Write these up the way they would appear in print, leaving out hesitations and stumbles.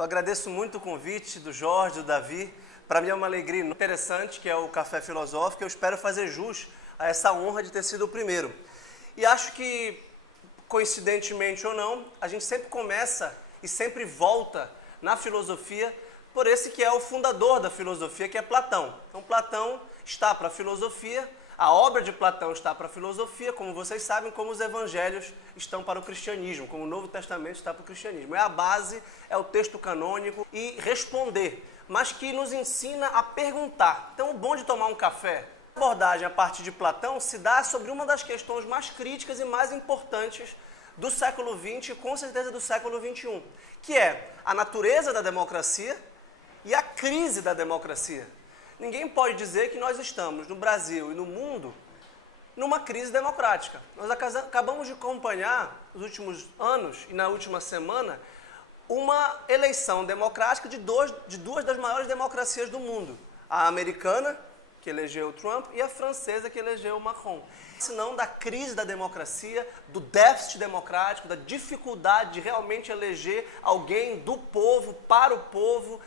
Eu agradeço muito o convite do Jorge, do Davi. Para mim é uma alegria interessante, que é o Café Filosófico. Eu espero fazer jus a essa honra de ter sido o primeiro. E acho que, coincidentemente ou não, a gente sempre começa e sempre volta na filosofia por esse que é o fundador da filosofia, que é Platão. Então, Platão está para a filosofia, a obra de Platão está para a filosofia, como vocês sabem, como os evangelhos estão para o cristianismo, como o Novo Testamento está para o cristianismo. É a base, é o texto canônico e responder, mas que nos ensina a perguntar. Então, o bom de tomar um café, a abordagem a partir de Platão se dá sobre uma das questões mais críticas e mais importantes do século XX e com certeza do século XXI, que é a natureza da democracia e a crise da democracia. Ninguém pode dizer que nós estamos no Brasil e no mundo numa crise democrática. Nós acabamos de acompanhar, nos últimos anos e na última semana, uma eleição democrática de duas das maiores democracias do mundo. A americana, que elegeu o Trump, e a francesa, que elegeu o Macron. Senão da crise da democracia, do déficit democrático, da dificuldade de realmente eleger alguém do povo, para o povo.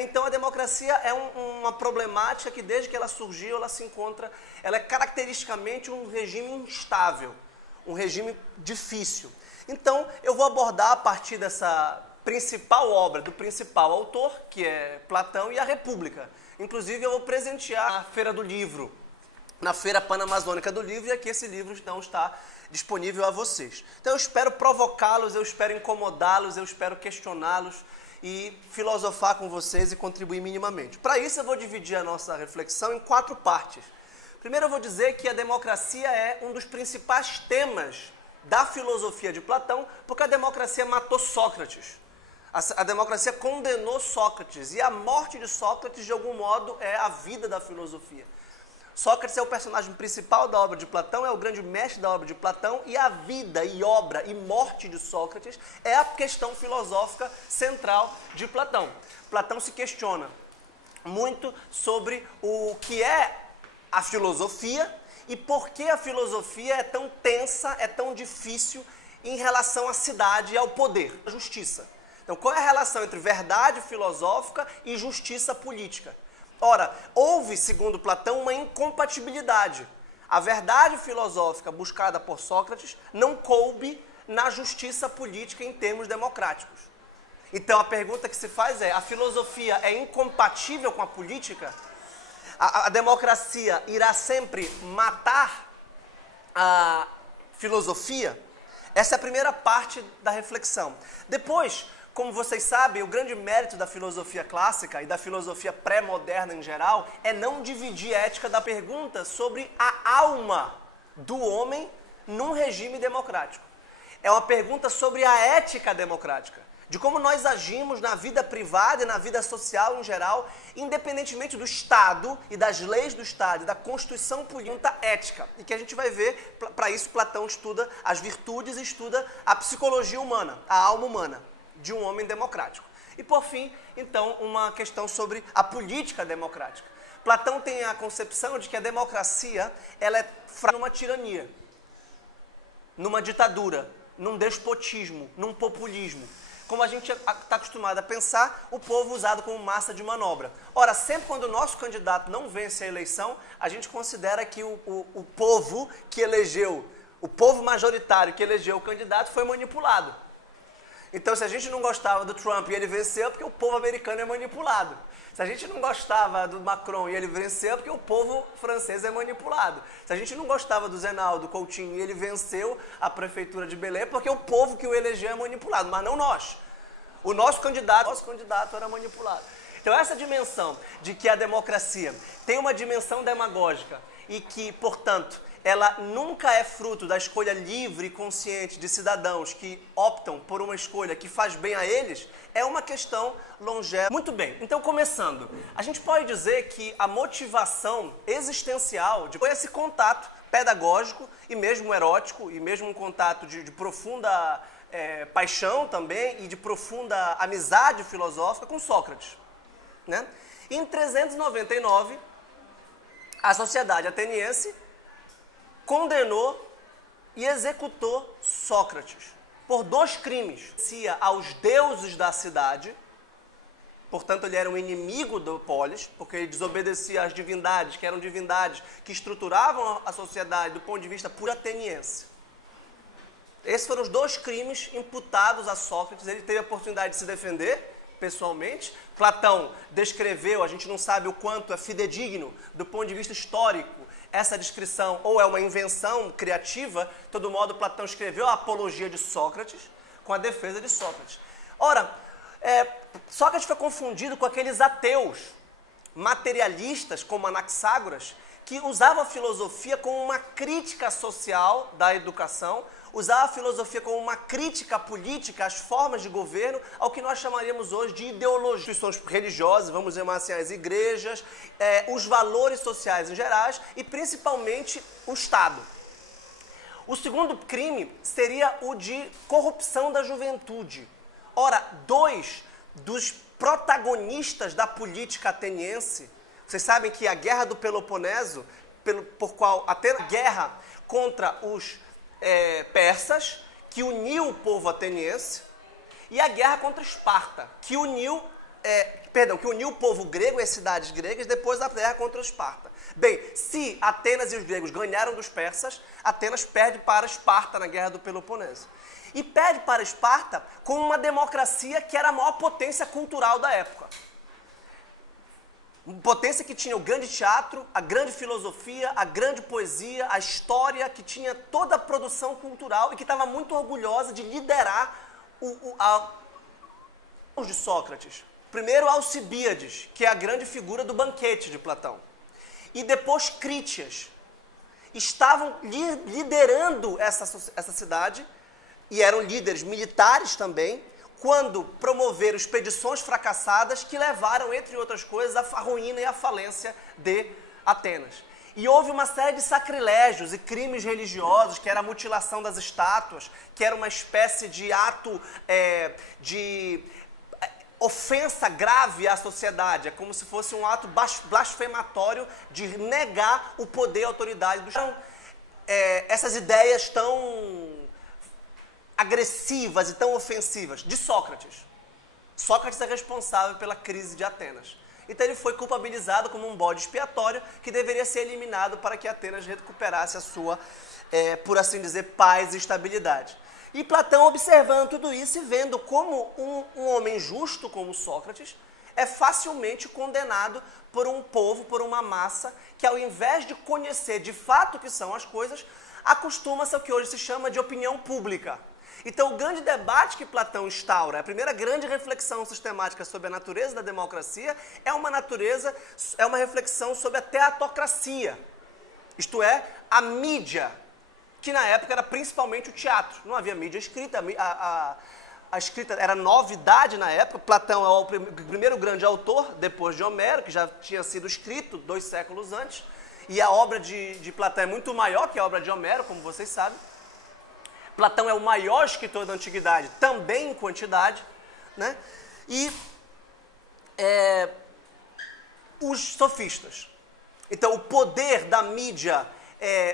Então a democracia é uma problemática que desde que ela surgiu, ela é caracteristicamente um regime instável, um regime difícil. Então eu vou abordar a partir dessa principal obra do principal autor, que é Platão, e a República. Inclusive eu vou presentear a Feira do Livro, na Feira Panamazônica do Livro, e aqui esse livro então está disponível a vocês. Então eu espero provocá-los, eu espero incomodá-los, eu espero questioná-los, e filosofar com vocês e contribuir minimamente. Para isso eu vou dividir a nossa reflexão em 4 partes. Primeiro eu vou dizer que a democracia é um dos principais temas da filosofia de Platão, porque a democracia matou Sócrates. A democracia condenou Sócrates, e a morte de Sócrates, de algum modo, é a vida da filosofia. Sócrates é o personagem principal da obra de Platão, é o grande mestre da obra de Platão, e a vida e obra e morte de Sócrates é a questão filosófica central de Platão. Platão se questiona muito sobre o que é a filosofia e por que a filosofia é tão tensa, é tão difícil em relação à cidade e ao poder, à justiça. Então, qual é a relação entre verdade filosófica e justiça política? Ora, houve, segundo Platão, uma incompatibilidade. A verdade filosófica buscada por Sócrates não coube na justiça política em termos democráticos. Então a pergunta que se faz é, a filosofia é incompatível com a política? A democracia irá sempre matar a filosofia? Essa é a primeira parte da reflexão. Depois, como vocês sabem, o grande mérito da filosofia clássica e da filosofia pré-moderna em geral é não dividir a ética da pergunta sobre a alma do homem num regime democrático. É uma pergunta sobre a ética democrática, de como nós agimos na vida privada e na vida social em geral, independentemente do Estado e das leis do Estado e da Constituição política ética. E que a gente vai ver, para isso Platão estuda as virtudes e estuda a psicologia humana, a alma humana de um homem democrático. E por fim, então, uma questão sobre a política democrática. Platão tem a concepção de que a democracia ela é numa tirania, numa ditadura, num despotismo, num populismo. Como a gente está acostumado a pensar, o povo usado como massa de manobra. Ora, sempre quando o nosso candidato não vence a eleição, a gente considera que o povo que elegeu, o povo majoritário que elegeu o candidato foi manipulado. Então, se a gente não gostava do Trump e ele venceu, é porque o povo americano é manipulado. Se a gente não gostava do Macron e ele venceu, é porque o povo francês é manipulado. Se a gente não gostava do Zenaldo Coutinho e ele venceu a prefeitura de Belém, é porque o povo que o elegeu é manipulado, mas não nós. O nosso candidato era manipulado. Então, essa dimensão de que a democracia tem uma dimensão demagógica e que, portanto, ela nunca é fruto da escolha livre e consciente de cidadãos que optam por uma escolha que faz bem a eles, é uma questão longeva. Muito bem, então começando, a gente pode dizer que a motivação existencial foi esse contato pedagógico e mesmo erótico, e mesmo um contato de profunda paixão também e de profunda amizade filosófica com Sócrates. Em 399, a sociedade ateniense condenou e executou Sócrates por 2 crimes. Aos deuses da cidade portanto ele era um inimigo do Polis, porque ele desobedecia às divindades, que eram divindades que estruturavam a sociedade do ponto de vista puro ateniense. Esses foram os 2 crimes imputados a Sócrates. Ele teve a oportunidade de se defender pessoalmente. Platão descreveu, a gente não sabe o quanto é fidedigno do ponto de vista histórico essa descrição, ou é uma invenção criativa. De todo modo, Platão escreveu a apologia de Sócrates com a defesa de Sócrates. Ora, Sócrates foi confundido com aqueles ateus materialistas, como Anaxágoras, que usavam a filosofia como uma crítica social da educação, usava a filosofia como uma crítica política às formas de governo, ao que nós chamaríamos hoje de ideologias, instituições religiosas, vamos dizer assim, as igrejas, os valores sociais em geral e principalmente o Estado. O segundo crime seria o de corrupção da juventude. Ora, 2 dos protagonistas da política ateniense, vocês sabem que a Guerra do Peloponeso, por qual Atenas guerra contra os persas, que uniu o povo ateniense, e a guerra contra Esparta, que uniu o povo grego e as cidades gregas depois da guerra contra Esparta. Bem, se Atenas e os gregos ganharam dos persas, Atenas perde para Esparta na Guerra do Peloponeso. E perde para Esparta com uma democracia que era a maior potência cultural da época. Uma potência que tinha o grande teatro, a grande filosofia, a grande poesia, a história, que tinha toda a produção cultural e que estava muito orgulhosa de liderar os de Sócrates. Primeiro Alcibíades, que é a grande figura do banquete de Platão. E depois Crítias. Estavam liderando essa cidade, e eram líderes militares também, quando promoveram expedições fracassadas que levaram, entre outras coisas, à ruína e à falência de Atenas. E houve uma série de sacrilégios e crimes religiosos, que era a mutilação das estátuas, que era uma espécie de ato de ofensa grave à sociedade. É como se fosse um ato blasfematório de negar o poder e a autoridade do Estado. Essas ideias tão agressivas e tão ofensivas de Sócrates. Sócrates é responsável pela crise de Atenas. Então ele foi culpabilizado como um bode expiatório que deveria ser eliminado para que Atenas recuperasse a sua, por assim dizer, paz e estabilidade. E Platão, observando tudo isso e vendo como um homem justo como Sócrates é facilmente condenado por um povo, por uma massa que, ao invés de conhecer de fato o que são as coisas, acostuma-se ao que hoje se chama de opinião pública. Então, o grande debate que Platão instaura, a primeira grande reflexão sistemática sobre a natureza da democracia, é uma reflexão sobre a teatocracia, isto é, a mídia, que na época era principalmente o teatro. Não havia mídia escrita, a escrita era novidade na época. Platão é o primeiro grande autor, depois de Homero, que já tinha sido escrito 2 séculos antes, e a obra de Platão é muito maior que a obra de Homero, como vocês sabem. Platão é o maior escritor da antiguidade, também em quantidade, né? E os sofistas. Então, o poder da mídia,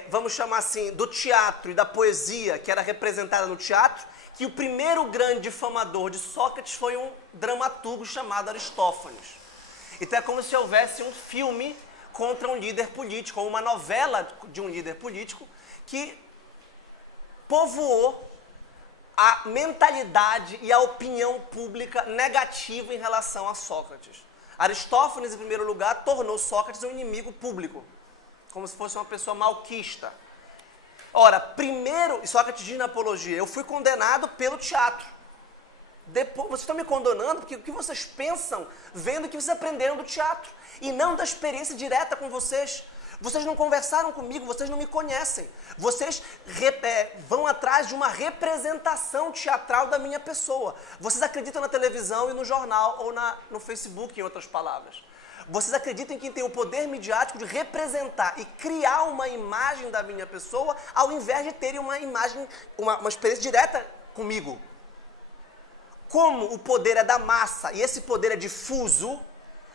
vamos chamar assim, do teatro e da poesia, que era representada no teatro, que o primeiro grande difamador de Sócrates foi um dramaturgo chamado Aristófanes. Então, é como se houvesse um filme contra um líder político, ou uma novela de um líder político, que povoou a mentalidade e a opinião pública negativa em relação a Sócrates. Aristófanes, em primeiro lugar, tornou Sócrates um inimigo público, como se fosse uma pessoa malquista. Ora, primeiro, Sócrates diz na Apologia, eu fui condenado pelo teatro. Depois, vocês estão me condenando porque o que vocês pensam vendo que vocês aprenderam do teatro e não da experiência direta com vocês. Vocês não conversaram comigo, vocês não me conhecem. Vocês vão atrás de uma representação teatral da minha pessoa. Vocês acreditam na televisão e no jornal, ou no Facebook, em outras palavras. Vocês acreditam em quem tem o poder midiático de representar e criar uma imagem da minha pessoa, ao invés de terem uma imagem, uma experiência direta comigo. Como o poder é da massa e esse poder é difuso,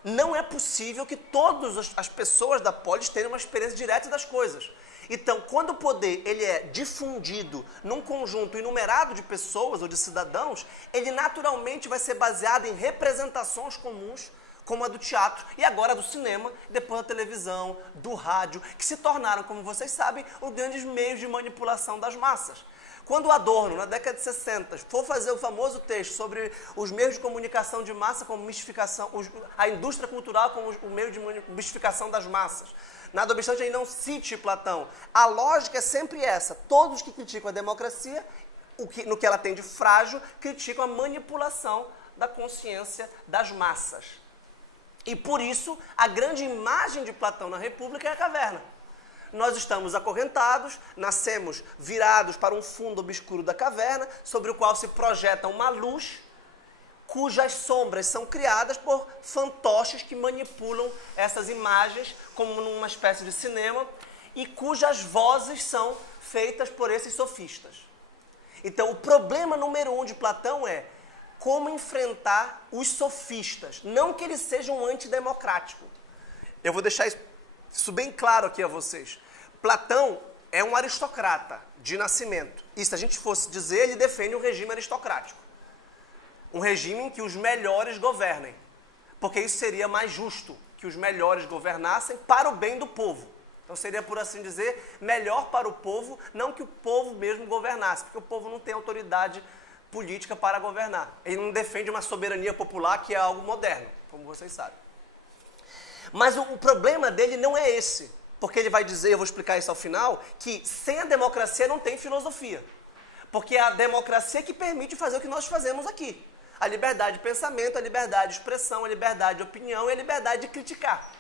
não é possível que todas as pessoas da polis tenham uma experiência direta das coisas. Então, quando o poder ele é difundido num conjunto inumerado de pessoas ou de cidadãos, ele naturalmente vai ser baseado em representações comuns, como a do teatro e agora do cinema, depois da televisão, do rádio, que se tornaram, como vocês sabem, os grandes meios de manipulação das massas. Quando Adorno, na década de 60, for fazer o famoso texto sobre os meios de comunicação de massa como mistificação, a indústria cultural como o meio de mistificação das massas, nada obstante ele não cite Platão, a lógica é sempre essa: todos que criticam a democracia, no que ela tem de frágil, criticam a manipulação da consciência das massas. E por isso, a grande imagem de Platão na República é a caverna. Nós estamos acorrentados, nascemos virados para um fundo obscuro da caverna, sobre o qual se projeta uma luz, cujas sombras são criadas por fantoches que manipulam essas imagens, como numa espécie de cinema, e cujas vozes são feitas por esses sofistas. Então, o problema número 1 de Platão é como enfrentar os sofistas, não que eles sejam antidemocráticos. Eu vou deixar isso bem claro aqui a vocês. Platão é um aristocrata de nascimento. E se a gente fosse dizer, ele defende um regime aristocrático. Um regime em que os melhores governem. Porque isso seria mais justo, que os melhores governassem para o bem do povo. Então seria, por assim dizer, melhor para o povo, não que o povo mesmo governasse, porque o povo não tem autoridade política para governar. Ele não defende uma soberania popular, que é algo moderno, como vocês sabem. Mas o problema dele não é esse, porque ele vai dizer, eu vou explicar isso ao final, que sem a democracia não tem filosofia. Porque é a democracia que permite fazer o que nós fazemos aqui. A liberdade de pensamento, a liberdade de expressão, a liberdade de opinião e a liberdade de criticar.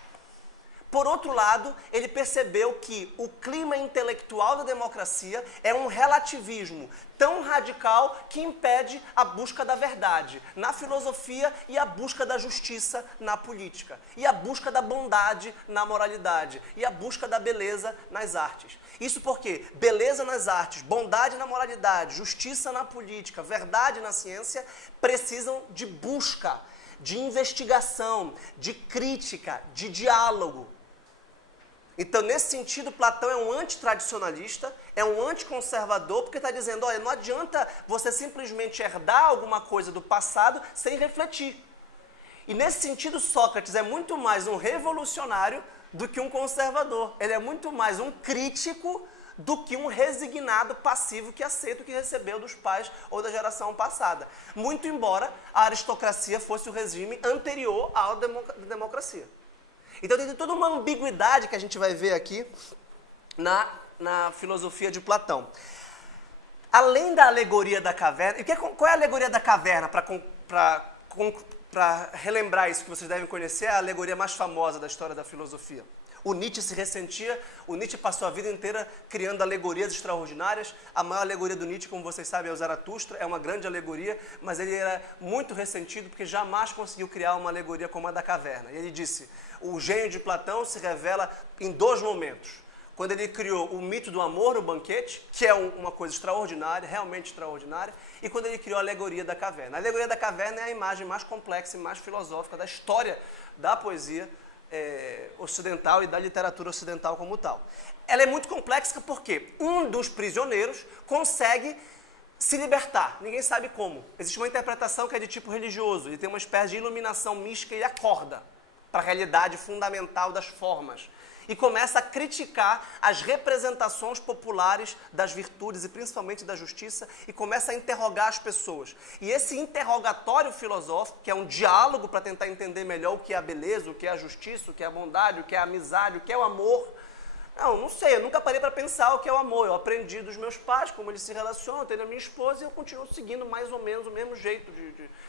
Por outro lado, ele percebeu que o clima intelectual da democracia é um relativismo tão radical que impede a busca da verdade na filosofia e a busca da justiça na política, e a busca da bondade na moralidade, e a busca da beleza nas artes. Isso porque beleza nas artes, bondade na moralidade, justiça na política, verdade na ciência precisam de busca, de investigação, de crítica, de diálogo. Então, nesse sentido, Platão é um antitradicionalista, é um anticonservador, porque está dizendo, olha, não adianta você simplesmente herdar alguma coisa do passado sem refletir. E nesse sentido, Sócrates é muito mais um revolucionário do que um conservador. Ele é muito mais um crítico do que um resignado passivo que aceita o que recebeu dos pais ou da geração passada. Muito embora a aristocracia fosse o regime anterior à democracia. Então tem toda uma ambiguidade que a gente vai ver aqui na filosofia de Platão. Além da alegoria da caverna, qual é a alegoria da caverna? Para relembrar isso que vocês devem conhecer, é a alegoria mais famosa da história da filosofia. O Nietzsche se ressentia, o Nietzsche passou a vida inteira criando alegorias extraordinárias. A maior alegoria do Nietzsche, como vocês sabem, é o Zaratustra, é uma grande alegoria, mas ele era muito ressentido porque jamais conseguiu criar uma alegoria como a da caverna. E ele disse, o gênio de Platão se revela em 2 momentos. Quando ele criou o mito do amor, o banquete, que é uma coisa extraordinária, realmente extraordinária, e quando ele criou a alegoria da caverna. A alegoria da caverna é a imagem mais complexa e mais filosófica da história da poesia ocidental e da literatura ocidental como tal. Ela é muito complexa porque um dos prisioneiros consegue se libertar, ninguém sabe como. Existe uma interpretação que é de tipo religioso, ele tem uma espécie de iluminação mística e acorda para a realidade fundamental das formas. E começa a criticar as representações populares das virtudes e principalmente da justiça e começa a interrogar as pessoas. E esse interrogatório filosófico, que é um diálogo para tentar entender melhor o que é a beleza, o que é a justiça, o que é a bondade, o que é a amizade, o que é o amor. Não sei, eu nunca parei para pensar o que é o amor. Eu aprendi dos meus pais, como eles se relacionam, eu tenho a minha esposa e eu continuo seguindo mais ou menos o mesmo jeito.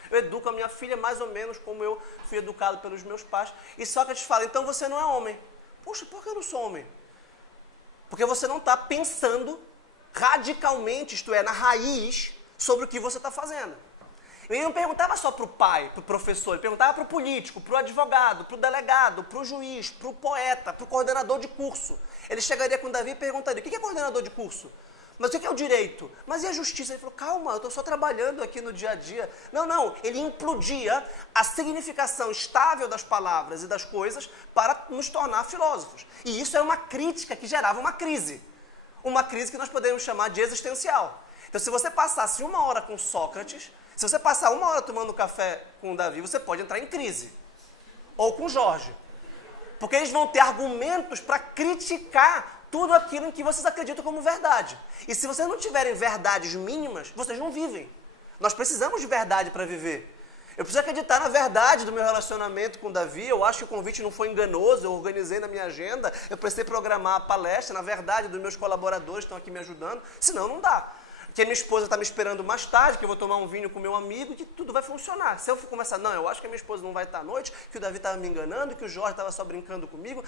Eu educo a minha filha mais ou menos como eu fui educado pelos meus pais. E Sócrates fala, então você não é homem. Puxa, por que eu não sou homem? Porque você não está pensando radicalmente, isto é, na raiz, sobre o que você está fazendo. Ele não perguntava só para o pai, para o professor, ele perguntava para o político, para o advogado, para o delegado, para o juiz, para o poeta, para o coordenador de curso. Ele chegaria com Davi e perguntaria, o que é coordenador de curso? Mas o que é o direito? Mas e a justiça? Ele falou, calma, eu estou só trabalhando aqui no dia a dia. Não, ele implodia a significação estável das palavras e das coisas para nos tornar filósofos. E isso era uma crítica que gerava uma crise que nós podemos chamar de existencial. Então, se você passasse 1 hora com Sócrates, se você passar 1 hora tomando café com o Davi, você pode entrar em crise. Ou com Jorge. Porque eles vão ter argumentos para criticar tudo aquilo em que vocês acreditam como verdade. E se vocês não tiverem verdades mínimas, vocês não vivem. Nós precisamos de verdade para viver. Eu preciso acreditar na verdade do meu relacionamento com o Davi. Eu acho que o convite não foi enganoso, eu organizei na minha agenda, eu precisei programar a palestra, na verdade, dos meus colaboradores que estão aqui me ajudando, senão não dá. Porque a minha esposa está me esperando mais tarde, que eu vou tomar um vinho com meu amigo, que tudo vai funcionar. Se eu começar, não, eu acho que a minha esposa não vai estar à noite, que o Davi estava me enganando, que o Jorge estava só brincando comigo,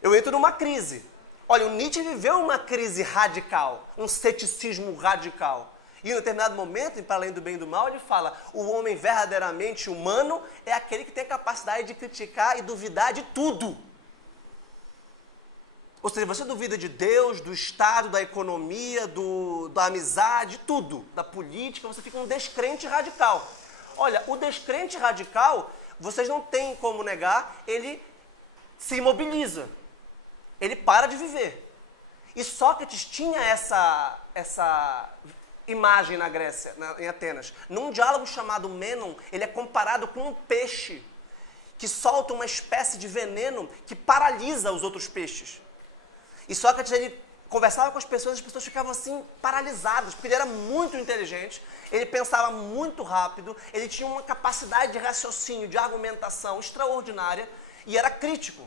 eu entro numa crise. Olha, o Nietzsche viveu uma crise radical, um ceticismo radical. E em um determinado momento, para além do bem e do mal, ele fala, o homem verdadeiramente humano é aquele que tem a capacidade de criticar e duvidar de tudo. Ou seja, você duvida de Deus, do Estado, da economia, da amizade, tudo, da política, você fica um descrente radical. Olha, o descrente radical, vocês não têm como negar, ele se imobiliza. Ele para de viver. E Sócrates tinha essa imagem na Grécia, em Atenas. Num diálogo chamado Mênon, ele é comparado com um peixe que solta uma espécie de veneno que paralisa os outros peixes. E Sócrates, ele conversava com as pessoas ficavam assim paralisadas, porque ele era muito inteligente, ele pensava muito rápido, ele tinha uma capacidade de raciocínio, de argumentação extraordinária e era crítico.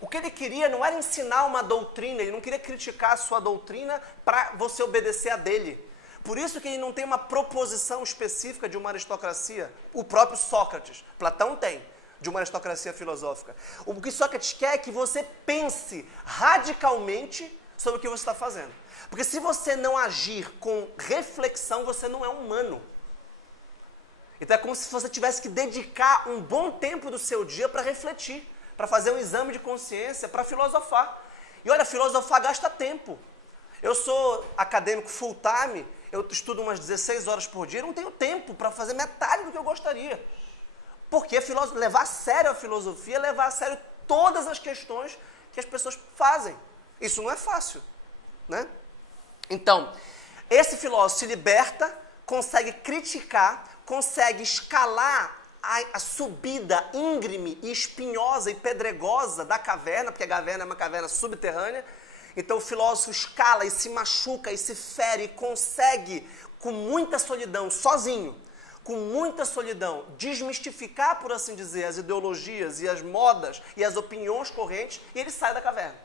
O que ele queria não era ensinar uma doutrina, ele não queria criticar a sua doutrina para você obedecer a dele. Por isso que ele não tem uma proposição específica de uma aristocracia. O próprio Sócrates, Platão tem, de uma aristocracia filosófica. O que Sócrates quer é que você pense radicalmente sobre o que você está fazendo. Porque se você não agir com reflexão, você não é humano. Então é como se você tivesse que dedicar um bom tempo do seu dia para refletir, para fazer um exame de consciência, para filosofar. E olha, filosofar gasta tempo. Eu sou acadêmico full time, eu estudo umas 16 horas por dia, eu não tenho tempo para fazer metade do que eu gostaria. Porque levar a sério a filosofia é levar a sério todas as questões que as pessoas fazem. Isso não é fácil, né? Então, esse filósofo se liberta, consegue criticar, consegue escalar a subida íngreme e espinhosa e pedregosa da caverna, porque a caverna é uma caverna subterrânea. Então o filósofo escala e se machuca e se fere e consegue, com muita solidão, sozinho, com muita solidão, desmistificar, por assim dizer, as ideologias e as modas e as opiniões correntes, e ele sai da caverna.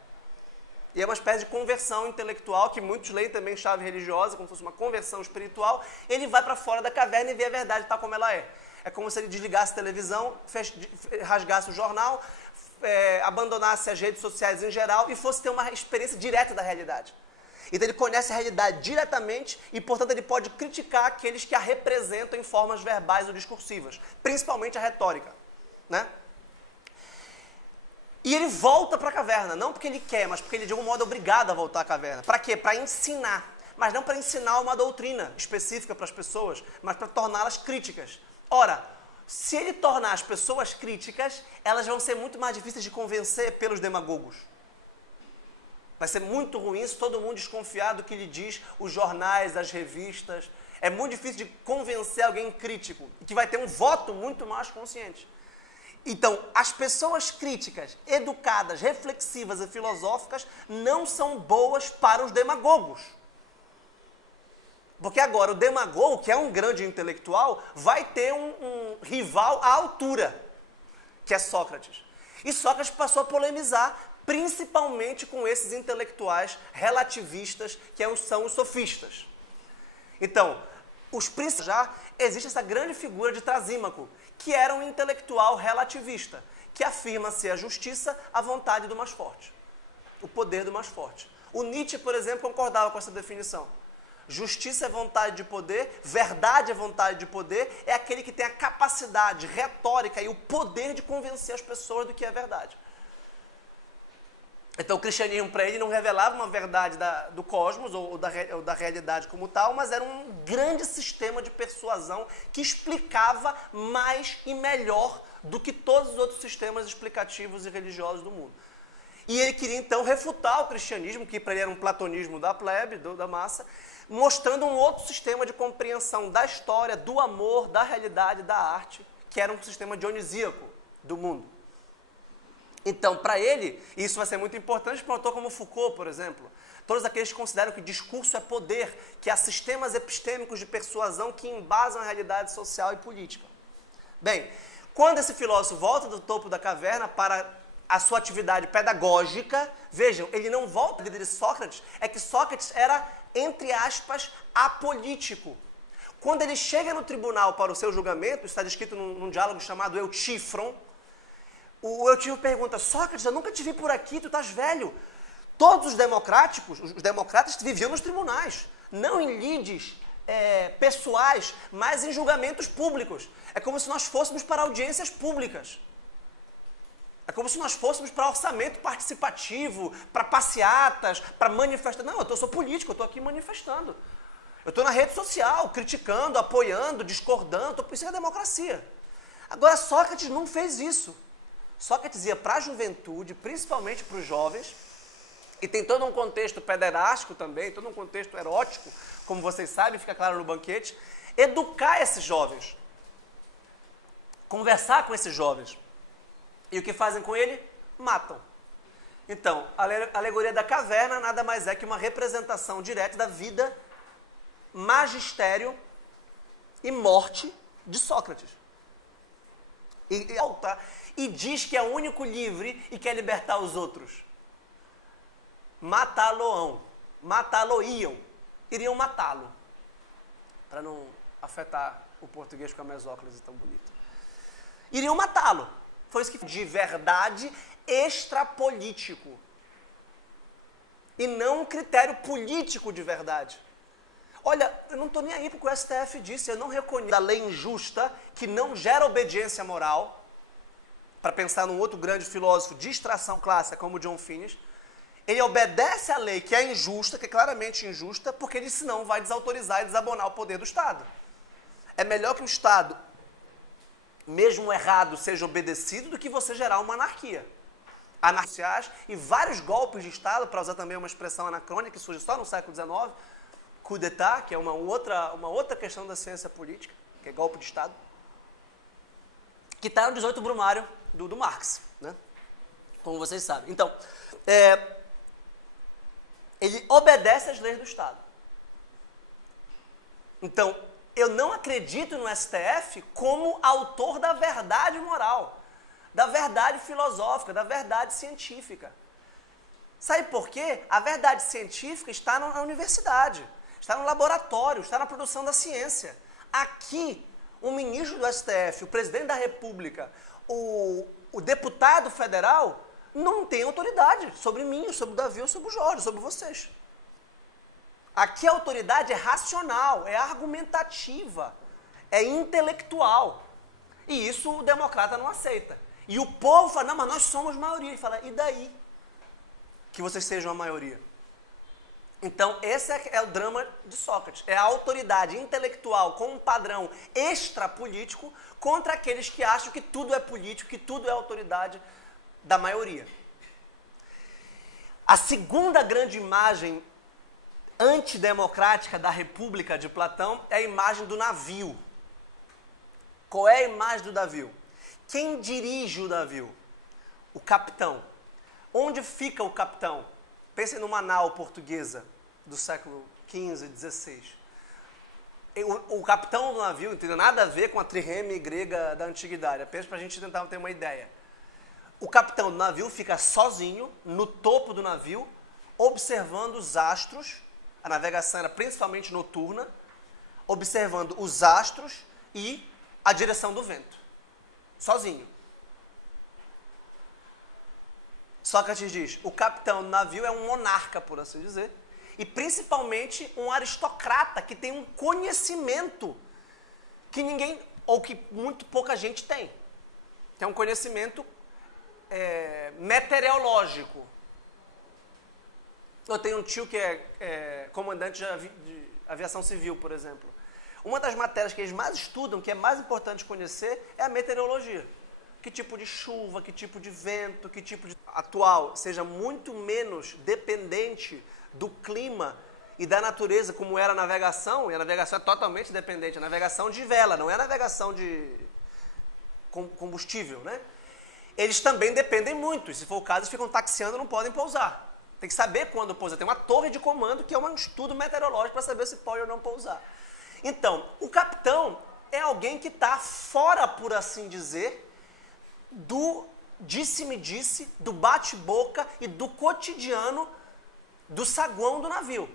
E é uma espécie de conversão intelectual, que muitos leem também chave religiosa, como se fosse uma conversão espiritual. Ele vai para fora da caverna e vê a verdade tal como ela é. É como se ele desligasse a televisão, rasgasse o jornal, abandonasse as redes sociais em geral e fosse ter uma experiência direta da realidade. Então ele conhece a realidade diretamente e, portanto, ele pode criticar aqueles que a representam em formas verbais ou discursivas, principalmente a retórica, né? E ele volta para a caverna, não porque ele quer, mas porque ele de algum modo é obrigado a voltar à caverna. Para quê? Para ensinar, mas não para ensinar uma doutrina específica para as pessoas, mas para torná-las críticas. Ora, se ele tornar as pessoas críticas, elas vão ser muito mais difíceis de convencer pelos demagogos. Vai ser muito ruim se todo mundo desconfiar do que lhe diz os jornais, as revistas. É muito difícil de convencer alguém crítico, e que vai ter um voto muito mais consciente. Então, as pessoas críticas, educadas, reflexivas e filosóficas não são boas para os demagogos. Porque agora o demagogo, que é um grande intelectual, vai ter um rival à altura, que é Sócrates. E Sócrates passou a polemizar, principalmente com esses intelectuais relativistas, que são os sofistas. Então, já existe essa grande figura de Trasímaco, que era um intelectual relativista, que afirma ser a justiça a vontade do mais forte, o poder do mais forte. O Nietzsche, por exemplo, concordava com essa definição. Justiça é vontade de poder, verdade é vontade de poder, é aquele que tem a capacidade retórica e o poder de convencer as pessoas do que é verdade. Então o cristianismo para ele não revelava uma verdade do cosmos ou da realidade como tal, mas era um grande sistema de persuasão que explicava mais e melhor do que todos os outros sistemas explicativos e religiosos do mundo. E ele queria então refutar o cristianismo, que para ele era um platonismo da plebe, da massa, mostrando um outro sistema de compreensão da história, do amor, da realidade, da arte, que era um sistema dionisíaco do mundo. Então, para ele, e isso vai ser muito importante para um autor como Foucault, por exemplo, todos aqueles que consideram que discurso é poder, que há sistemas epistêmicos de persuasão que embasam a realidade social e política. Bem, quando esse filósofo volta do topo da caverna para a sua atividade pedagógica, vejam, ele não volta à vida de Sócrates, é que Sócrates era, entre aspas, apolítico. Quando ele chega no tribunal para o seu julgamento, está descrito num diálogo chamado Eutífron, o Eutífron pergunta: Sócrates, eu nunca te vi por aqui, tu estás velho. Todos os democratas viviam nos tribunais, não em lides pessoais, mas em julgamentos públicos. É como se nós fôssemos para audiências públicas. É como se nós fôssemos para orçamento participativo, para passeatas, para manifestações. Não, eu sou político, eu estou aqui manifestando. Eu estou na rede social, criticando, apoiando, discordando, isso é a democracia. Agora, Sócrates não fez isso. Sócrates ia para a juventude, principalmente para os jovens, e tem todo um contexto pederástico também, todo um contexto erótico, como vocês sabem, fica claro no banquete, educar esses jovens, conversar com esses jovens. E o que fazem com ele? Matam. Então, a alegoria da caverna nada mais é que uma representação direta da vida, magistério e morte de Sócrates. E diz que é o único livre e quer libertar os outros. Matá-lo-iam. Iriam matá-lo. Para não afetar o português com a mesóclise tão bonita. Iriam matá-lo. Foi isso que de verdade extrapolítico. E não um critério político de verdade. Olha, eu não estou nem aí porque o STF disse, eu não reconheço a lei injusta que não gera obediência moral, para pensar num outro grande filósofo de extração clássica como John Finnis. Ele obedece à lei que é injusta, que é claramente injusta, porque ele senão vai desautorizar e desabonar o poder do Estado. É melhor que o Estado, mesmo errado, seja obedecido do que você gerar uma anarquia. Anarquias e vários golpes de Estado, para usar também uma expressão anacrônica que surge só no século XIX, coup d'état, que é uma outra questão da ciência política, que é golpe de Estado, que está no 18 Brumário do Marx, né? Como vocês sabem. Então, ele obedece às leis do Estado. Então, eu não acredito no STF como autor da verdade moral, da verdade filosófica, da verdade científica. Sabe por quê? A verdade científica está na universidade, está no laboratório, está na produção da ciência. Aqui, o ministro do STF, o presidente da República, o deputado federal, não tem autoridade sobre mim, sobre o Davi, ou sobre o Jorge, sobre vocês. Aqui a autoridade é racional, é argumentativa, é intelectual. E isso o democrata não aceita. E o povo fala, não, mas nós somos maioria. Ele fala, e daí que vocês sejam a maioria? Então, esse é o drama de Sócrates. É a autoridade intelectual com um padrão extrapolítico contra aqueles que acham que tudo é político, que tudo é autoridade da maioria. A segunda grande imagem antidemocrática da República de Platão é a imagem do navio. Qual é a imagem do navio? Quem dirige o navio? O capitão. Onde fica o capitão? Pensem numa nau portuguesa do século XV, XVI. O capitão do navio não tem nada a ver com a trireme grega da antiguidade. Apenas para a gente tentar ter uma ideia. O capitão do navio fica sozinho, no topo do navio, observando os astros. A navegação era principalmente noturna. Observando os astros e a direção do vento. Sozinho. Sócrates diz, o capitão do navio é um monarca, por assim dizer, e principalmente um aristocrata que tem um conhecimento que ninguém, ou que muito pouca gente tem. Que é um conhecimento meteorológico. Eu tenho um tio que é comandante de aviação civil, por exemplo. Uma das matérias que eles mais estudam, que é mais importante conhecer, é a meteorologia. Que tipo de chuva, que tipo de vento, que tipo de atual seja muito menos dependente do clima e da natureza, como era a navegação, e a navegação é totalmente dependente, a navegação de vela, não é a navegação de combustível, né? Eles também dependem muito, e se for o caso, eles ficam taxiando e não podem pousar. Tem que saber quando pousar. Tem uma torre de comando que é um estudo meteorológico para saber se pode ou não pousar. Então, o capitão é alguém que está fora, por assim dizer, do disse-me-disse, do bate-boca e do cotidiano do saguão do navio.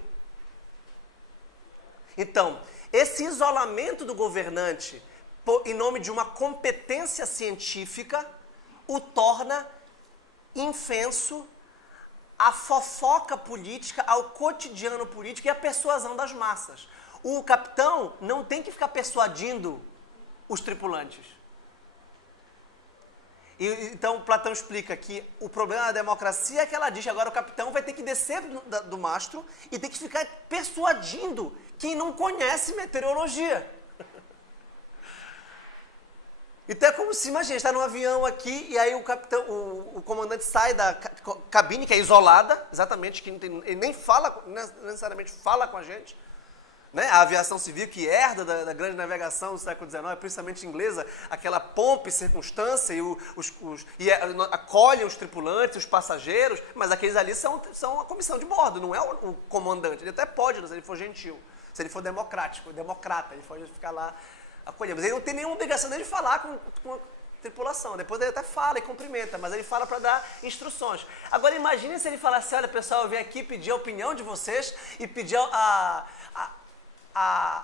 Então, esse isolamento do governante em nome de uma competência científica o torna infenso à fofoca política, ao cotidiano político e à persuasão das massas. O capitão não tem que ficar persuadindo os tripulantes. Então, Platão explica que o problema da democracia é que ela diz que agora o capitão vai ter que descer do mastro e ter que ficar persuadindo quem não conhece meteorologia. Então é como se, imagina, está num avião aqui e aí o capitão, o comandante sai da cabine, que é isolada, exatamente, que ele nem fala, necessariamente fala com a gente. Né? A aviação civil que herda da grande navegação do século XIX, principalmente inglesa, aquela pompa e circunstância e acolhem os tripulantes, os passageiros, mas aqueles ali são a comissão de bordo, não é o comandante. Ele até pode, se ele for gentil, se ele for democrata, ele pode ficar lá acolhendo. Mas ele não tem nenhuma obrigação de falar com a tripulação. Depois ele até fala e cumprimenta, mas ele fala para dar instruções. Agora imagine se ele falasse, olha pessoal, eu vim aqui pedir a opinião de vocês e pedir a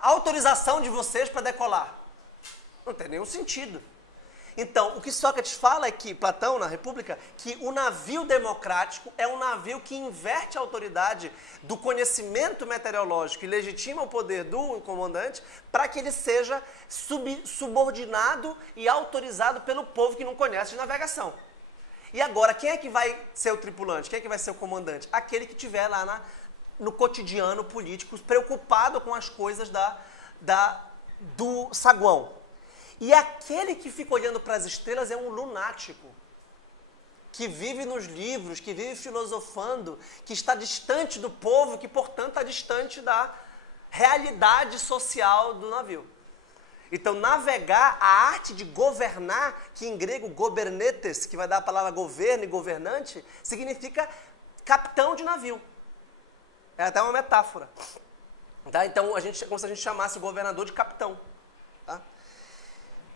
autorização de vocês para decolar. Não tem nenhum sentido. Então, o que Sócrates fala é que, Platão, na República, que o navio democrático é um navio que inverte a autoridade do conhecimento meteorológico e legitima o poder do comandante para que ele seja subordinado e autorizado pelo povo que não conhece de navegação. E agora, quem é que vai ser o tripulante? Quem é que vai ser o comandante? Aquele que estiver lá no cotidiano político, preocupado com as coisas do saguão. E aquele que fica olhando para as estrelas é um lunático, que vive nos livros, que vive filosofando, que está distante do povo, que, portanto, está distante da realidade social do navio. Então, navegar, a arte de governar, que em grego gobernetes, que vai dar a palavra governo e governante, significa capitão de navio. É até uma metáfora. Tá? Então, é como se a gente chamasse o governador de capitão. Tá?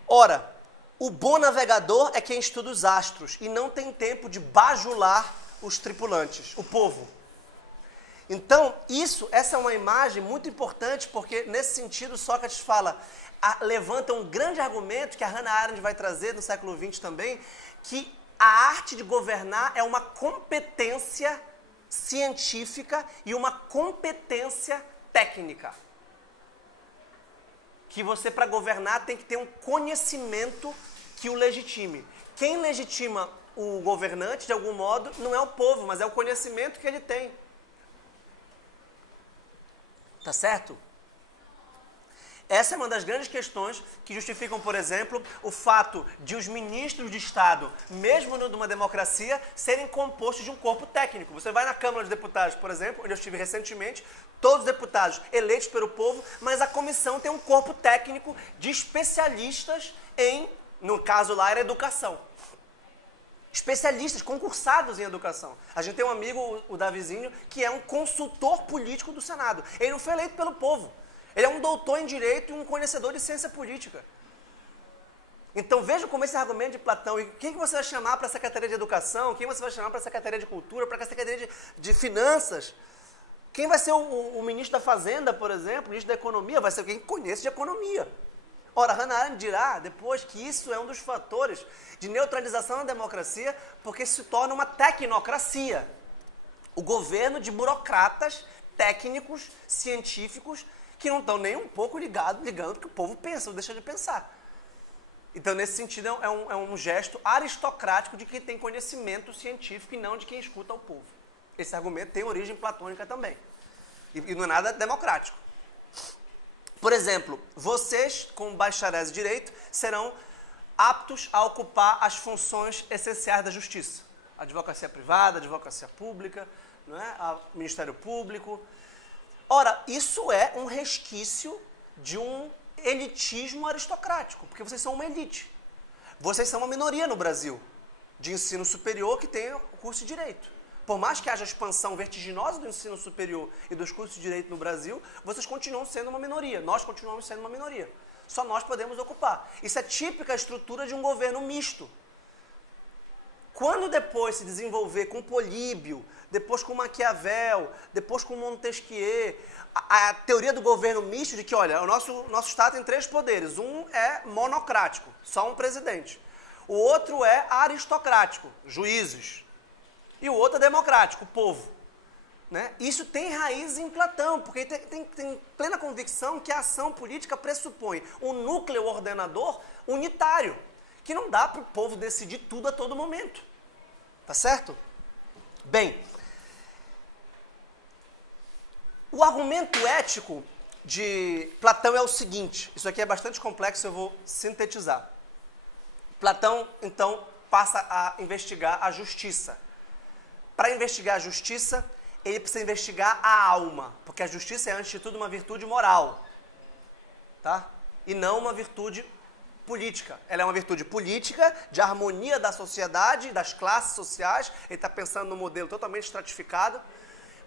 Ora, o bom navegador é quem estuda os astros e não tem tempo de bajular os tripulantes, o povo. Então, essa é uma imagem muito importante porque, nesse sentido, Sócrates levanta um grande argumento que a Hannah Arendt vai trazer no século XX também, que a arte de governar é uma competência científica e uma competência técnica. Que você, para governar, tem que ter um conhecimento que o legitime. Quem legitima o governante, de algum modo, não é o povo, mas é o conhecimento que ele tem. Tá certo? Essa é uma das grandes questões que justificam, por exemplo, o fato de os ministros de Estado, mesmo numa democracia, serem compostos de um corpo técnico. Você vai na Câmara dos Deputados, por exemplo, onde eu estive recentemente, todos os deputados eleitos pelo povo, mas a comissão tem um corpo técnico de especialistas no caso lá era educação. Especialistas, concursados em educação. A gente tem um amigo, o Davizinho, que é um consultor político do Senado. Ele não foi eleito pelo povo. Ele é um doutor em Direito e um conhecedor de ciência política. Então veja como esse argumento de Platão, e quem que você vai chamar para a Secretaria de Educação, quem você vai chamar para a Secretaria de Cultura, para a Secretaria de Finanças, quem vai ser o ministro da Fazenda, por exemplo, o ministro da Economia, vai ser quem conhece de economia. Ora, Hannah Arendt dirá depois que isso é um dos fatores de neutralização da democracia, porque se torna uma tecnocracia. O governo de burocratas, técnicos, científicos, que não estão nem um pouco ligando que o povo pensa ou deixa de pensar. Então, nesse sentido, é um gesto aristocrático de quem tem conhecimento científico e não de quem escuta o povo. Esse argumento tem origem platônica também. E não é nada democrático. Por exemplo, vocês, como bacharéis de direito, serão aptos a ocupar as funções essenciais da justiça. Advocacia privada, advocacia pública, não é? Ministério Público. Ora, isso é um resquício de um elitismo aristocrático, porque vocês são uma elite. Vocês são uma minoria no Brasil de ensino superior que tem o curso de direito. Por mais que haja expansão vertiginosa do ensino superior e dos cursos de direito no Brasil, vocês continuam sendo uma minoria. Nós continuamos sendo uma minoria. Só nós podemos ocupar. Isso é típica estrutura de um governo misto. Quando depois se desenvolver com Políbio, depois com Maquiavel, depois com Montesquieu, a teoria do governo misto de que, olha, o nosso Estado tem 3 poderes. Um é monocrático, só um presidente. O outro é aristocrático, juízes. E o outro é democrático, o povo. Né? Isso tem raiz em Platão, porque tem plena convicção que a ação política pressupõe um núcleo ordenador unitário, que não dá para o povo decidir tudo a todo momento. Tá certo? Bem, o argumento ético de Platão é o seguinte, isso aqui é bastante complexo, eu vou sintetizar. Platão, então, passa a investigar a justiça. Para investigar a justiça, ele precisa investigar a alma, porque a justiça é, antes de tudo, uma virtude moral, tá? E não uma virtude política. Ela é uma virtude política, de harmonia da sociedade, das classes sociais. Ele está pensando num modelo totalmente estratificado,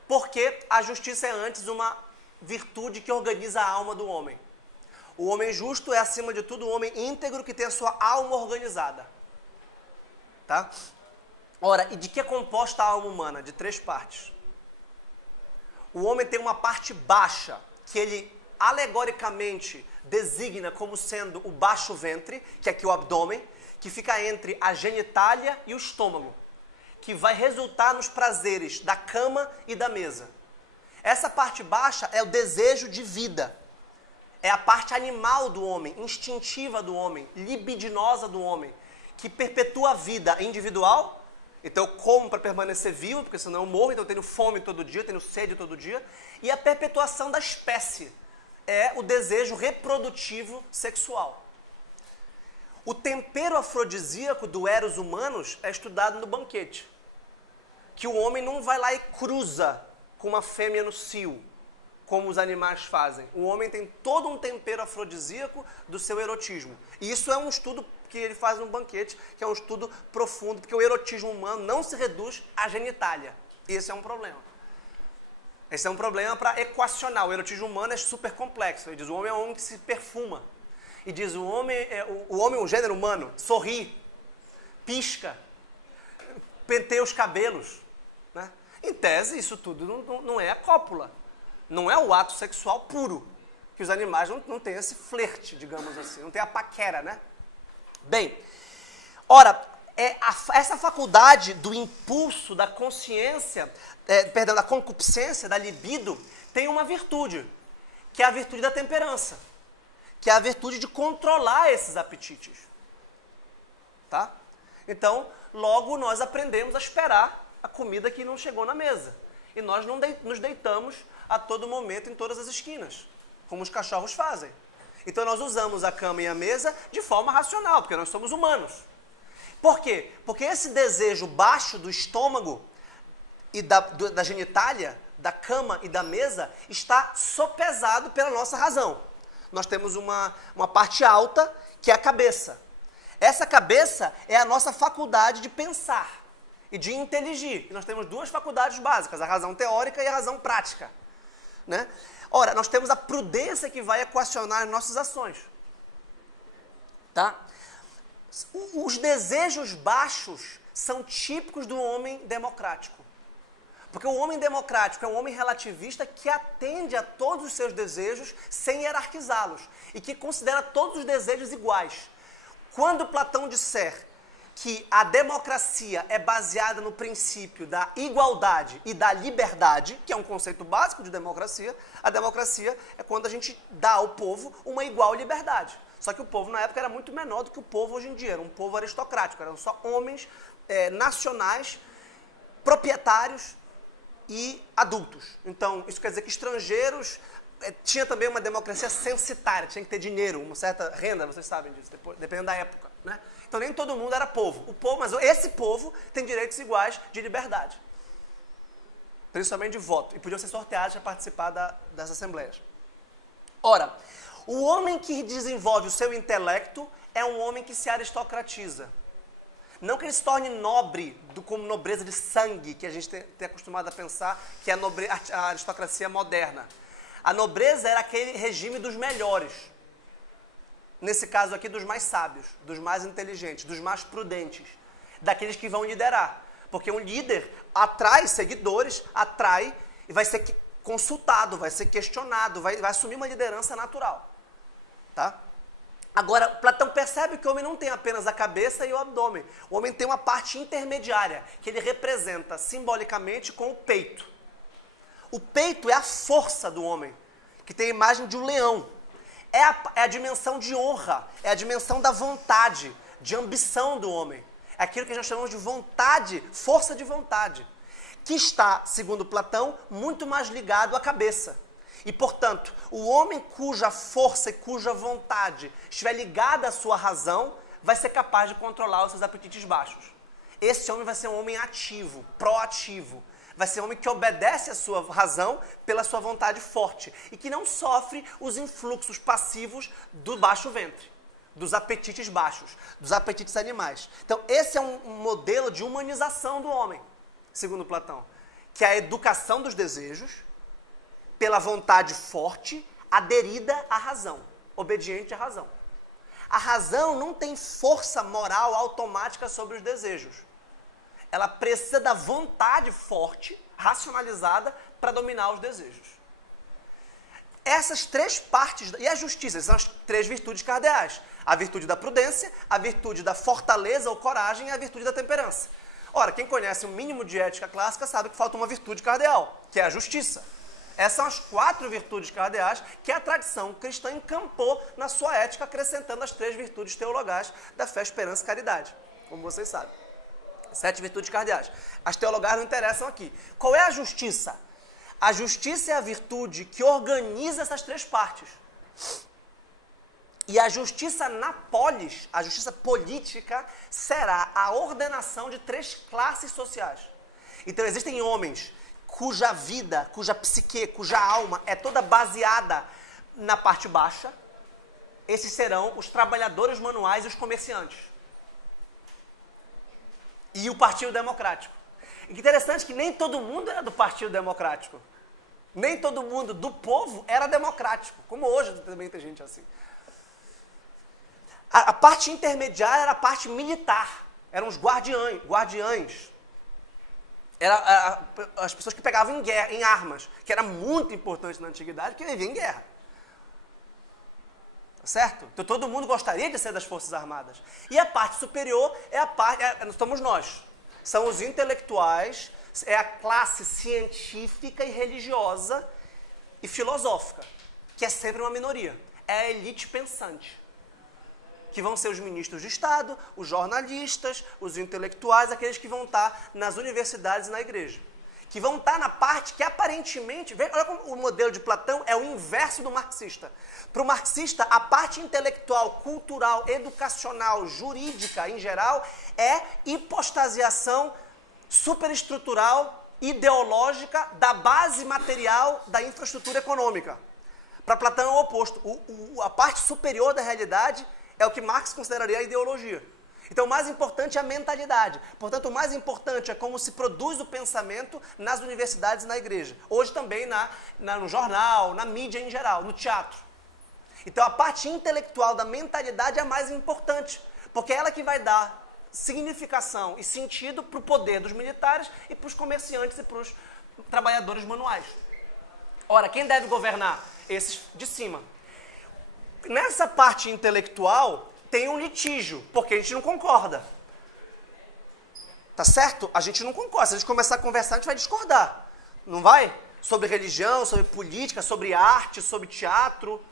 porque a justiça é antes uma virtude que organiza a alma do homem. O homem justo é, acima de tudo, um homem íntegro que tem a sua alma organizada. Tá? Ora, e de que é composta a alma humana? De 3 partes. O homem tem uma parte baixa, que ele alegoricamente designa como sendo o baixo ventre, que é aqui o abdômen, que fica entre a genitália e o estômago, que vai resultar nos prazeres da cama e da mesa. Essa parte baixa é o desejo de vida. É a parte animal do homem, instintiva do homem, libidinosa do homem, que perpetua a vida individual. Então eu como para permanecer vivo, porque senão eu morro, então eu tenho fome todo dia, tenho sede todo dia. E a perpetuação da espécie é o desejo reprodutivo sexual. O tempero afrodisíaco do Eros humanos é estudado no banquete. Que o homem não vai lá e cruza com uma fêmea no cio, como os animais fazem. O homem tem todo um tempero afrodisíaco do seu erotismo. E isso é um estudo que ele faz no banquete, que é um estudo profundo, porque o erotismo humano não se reduz à genitália. E esse é um problema. Esse é um problema para equacionar. O erotismo humano é super complexo. Ele diz, o homem é um homem que se perfuma. E diz, o homem, o gênero humano, sorri, pisca, penteia os cabelos. Né? Em tese, isso tudo não é a cópula. Não é o ato sexual puro. Que os animais não têm esse flerte, digamos assim. Não tem a paquera, né? Bem, ora, essa faculdade do impulso, da consciência, da concupiscência, da libido, tem uma virtude, que é a virtude da temperança, que é a virtude de controlar esses apetites. Tá? Então, logo nós aprendemos a esperar a comida que não chegou na mesa. E nós não nos deitamos a todo momento em todas as esquinas, como os cachorros fazem. Então nós usamos a cama e a mesa de forma racional, porque nós somos humanos. Por quê? Porque esse desejo baixo do estômago e da genitália, da cama e da mesa, está sopesado pela nossa razão. Nós temos uma parte alta, que é a cabeça. Essa cabeça é a nossa faculdade de pensar e de inteligir. E nós temos 2 faculdades básicas, a razão teórica e a razão prática. Né? Ora, nós temos a prudência que vai equacionar as nossas ações. Tá? Os desejos baixos são típicos do homem democrático. Porque o homem democrático é um homem relativista que atende a todos os seus desejos sem hierarquizá-los e que considera todos os desejos iguais. Quando Platão disser que a democracia é baseada no princípio da igualdade e da liberdade, que é um conceito básico de democracia, a democracia é quando a gente dá ao povo uma igual liberdade. Só que o povo na época era muito menor do que o povo hoje em dia, era um povo aristocrático, eram só homens nacionais, proprietários, e adultos. Então, isso quer dizer que estrangeiros... Tinha também uma democracia censitária, tinha que ter dinheiro, uma certa renda, vocês sabem disso, dependendo da época, né? Então nem todo mundo era povo. Mas esse povo tem direitos iguais de liberdade. Principalmente de voto. E podiam ser sorteados para participar das assembleias. Ora, o homem que desenvolve o seu intelecto é um homem que se aristocratiza. Não que ele se torne nobre, como nobreza de sangue, que a gente tem acostumado a pensar que é a aristocracia moderna. A nobreza era aquele regime dos melhores. Nesse caso aqui, dos mais sábios, dos mais inteligentes, dos mais prudentes, daqueles que vão liderar. Porque um líder atrai seguidores, atrai e vai ser consultado, vai ser questionado, vai assumir uma liderança natural. Tá? Agora, Platão percebe que o homem não tem apenas a cabeça e o abdômen. O homem tem uma parte intermediária, que ele representa simbolicamente com o peito. O peito é a força do homem, que tem a imagem de um leão. É a dimensão de honra, é a dimensão da vontade, de ambição do homem. É aquilo que nós chamamos de vontade, força de vontade, que está, segundo Platão, muito mais ligado à cabeça. E, portanto, o homem cuja força e cuja vontade estiver ligada à sua razão, vai ser capaz de controlar os seus apetites baixos. Esse homem vai ser um homem ativo, proativo. Vai ser um homem que obedece à sua razão pela sua vontade forte e que não sofre os influxos passivos do baixo ventre, dos apetites baixos, dos apetites animais. Então, esse é um modelo de humanização do homem, segundo Platão, que é a educação dos desejos pela vontade forte, aderida à razão, obediente à razão. A razão não tem força moral automática sobre os desejos. Ela precisa da vontade forte, racionalizada, para dominar os desejos. Essas três partes, e a justiça, são as três virtudes cardeais. A virtude da prudência, a virtude da fortaleza ou coragem e a virtude da temperança. Ora, quem conhece o mínimo de ética clássica sabe que falta uma virtude cardeal, que é a justiça. Essas são as 4 virtudes cardeais que a tradição cristã encampou na sua ética, acrescentando as 3 virtudes teologais da fé, esperança e caridade, como vocês sabem. 7 virtudes cardeais. As teologais não interessam aqui. Qual é a justiça? A justiça é a virtude que organiza essas 3 partes. E a justiça na polis, a justiça política, será a ordenação de 3 classes sociais. Então existem homens cuja vida, cuja psique, cuja alma é toda baseada na parte baixa. Esses serão os trabalhadores manuais e os comerciantes. E o Partido Democrático. E que interessante que nem todo mundo era do Partido Democrático. Nem todo mundo do povo era democrático, como hoje também tem gente assim. A parte intermediária era a parte militar. Eram os guardiães. As pessoas que pegavam em armas, que era muito importante na antiguidade, porque vivia em guerra. Certo? Então todo mundo gostaria de ser das Forças Armadas. E a parte superior somos nós. São os intelectuais, é a classe científica e religiosa e filosófica, que é sempre uma minoria. É a elite pensante. Que vão ser os ministros de Estado, os jornalistas, os intelectuais, aqueles que vão estar nas universidades e na igreja. Que vão estar na parte que aparentemente... Olha como o modelo de Platão é o inverso do marxista. Para o marxista, a parte intelectual, cultural, educacional, jurídica em geral, é hipostasiação superestrutural, ideológica da base material da infraestrutura econômica. Para Platão é o oposto. A parte superior da realidade é o que Marx consideraria a ideologia. Então, o mais importante é a mentalidade. Portanto, o mais importante é como se produz o pensamento nas universidades e na igreja. Hoje também no jornal, na mídia em geral, no teatro. Então, a parte intelectual da mentalidade é a mais importante, porque é ela que vai dar significação e sentido para o poder dos militares e para os comerciantes e para os trabalhadores manuais. Ora, quem deve governar? Esses de cima. Nessa parte intelectual... tem um litígio, porque a gente não concorda. Tá certo? A gente não concorda. Se a gente começar a conversar, a gente vai discordar. Não vai? Sobre religião, sobre política, sobre arte, sobre teatro.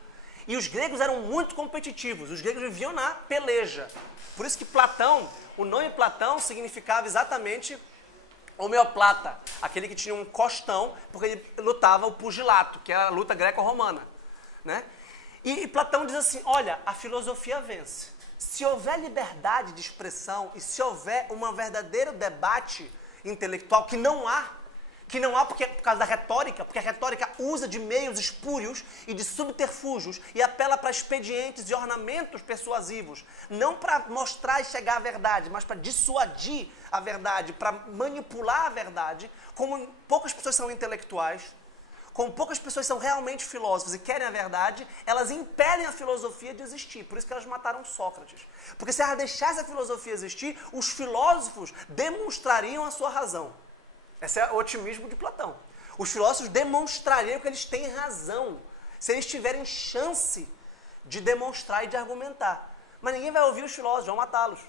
E os gregos eram muito competitivos. Os gregos viviam na peleja. Por isso que Platão, o nome Platão significava exatamente Homeoplata, aquele que tinha um costão, porque ele lutava o pugilato, que era a luta greco-romana, né? E Platão diz assim, olha, a filosofia vence. Se houver liberdade de expressão e se houver um verdadeiro debate intelectual, que não há porque, por causa da retórica, porque a retórica usa de meios espúrios e de subterfúgios e apela para expedientes e ornamentos persuasivos, não para mostrar e chegar à verdade, mas para dissuadir a verdade, para manipular a verdade, como poucas pessoas são intelectuais, como poucas pessoas são realmente filósofos e querem a verdade, elas impedem a filosofia de existir. Por isso que elas mataram Sócrates. Porque se elas deixassem a filosofia existir, os filósofos demonstrariam a sua razão. Esse é o otimismo de Platão. Os filósofos demonstrariam que eles têm razão, se eles tiverem chance de demonstrar e de argumentar. Mas ninguém vai ouvir os filósofos, vão matá-los.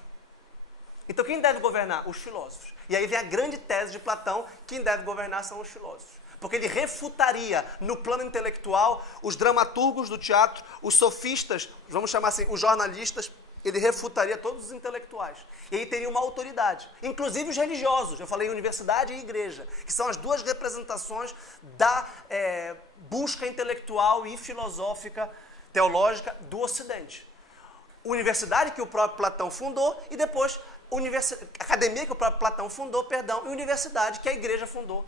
Então quem deve governar? Os filósofos. E aí vem a grande tese de Platão, quem deve governar são os filósofos. Porque ele refutaria no plano intelectual os dramaturgos do teatro, os sofistas, vamos chamar assim, os jornalistas, ele refutaria todos os intelectuais. E ele teria uma autoridade, inclusive os religiosos. Eu falei universidade e igreja, que são as duas representações da busca intelectual e filosófica, teológica do Ocidente. Universidade que o próprio Platão fundou e depois academia que o próprio Platão fundou, perdão, e universidade que a igreja fundou